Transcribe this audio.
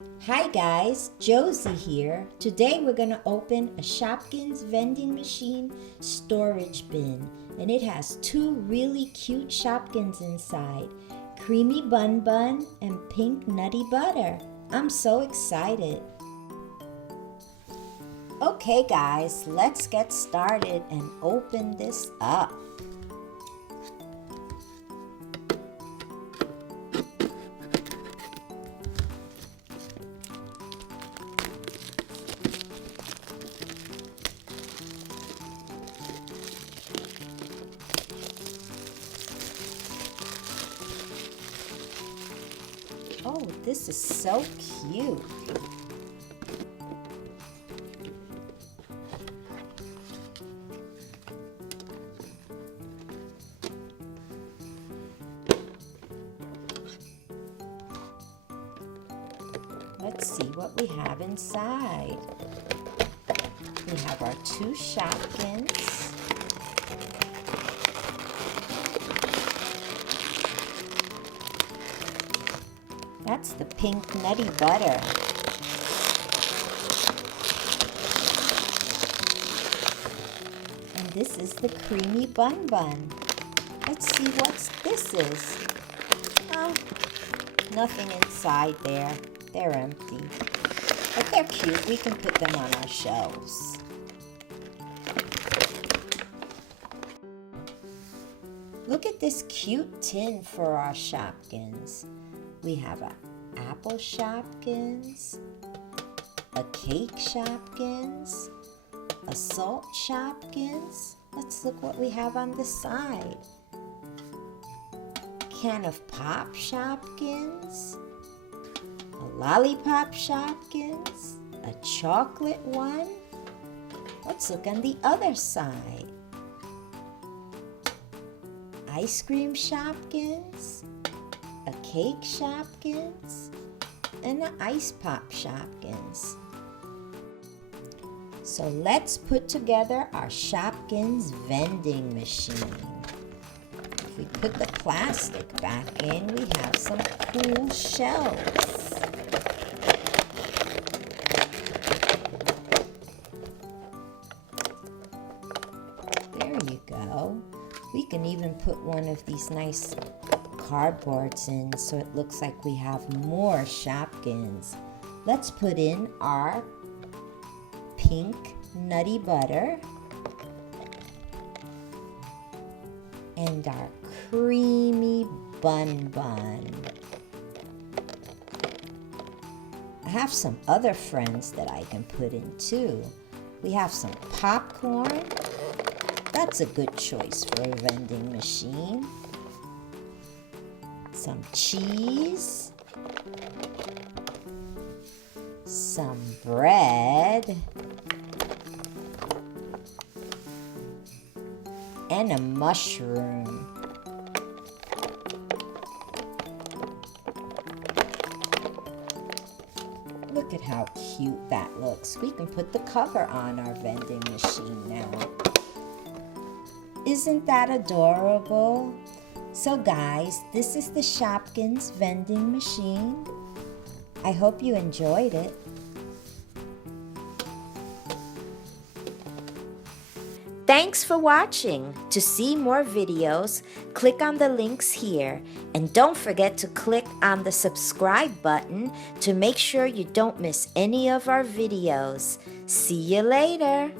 Hi guys, Josie here. Today we're going to open a Shopkins vending machine storage bin, and it has two really cute Shopkins inside, Creamy Bun-Bun and Pink Nutty Butter. I'm so excited. Okay guys, let's get started and open this up. Oh, this is so cute. Let's see what we have inside. We have our two Shopkins. That's the Pink Nutty Butter. And this is the Creamy Bun-Bun. Let's see what this is. Oh, nothing inside there. They're empty. But they're cute. We can put them on our shelves. Look at this cute tin for our Shopkins. We have an apple Shopkins, a cake Shopkins, a salt Shopkins. Let's look what we have on the side. Can of pop Shopkins, a lollipop Shopkins, a chocolate one. Let's look on the other side. Ice cream Shopkins, a cake Shopkins, and an ice pop Shopkins. So let's put together our Shopkins vending machine. If we put the plastic back in, we have some cool shelves. There you go. We can even put one of these nice cardboards in so it looks like we have more Shopkins. Let's put in our Pink Nutty Butter and our Creamy Bun-Bun. I have some other friends that I can put in too. We have some popcorn. That's a good choice for a vending machine. Some cheese, some bread, and a mushroom. Look at how cute that looks. We can put the cover on our vending machine now. Isn't that adorable? So guys, this is the Shopkins vending machine. I hope you enjoyed it. Thanks for watching. To see more videos, click on the links here. And don't forget to click on the subscribe button to make sure you don't miss any of our videos. See you later.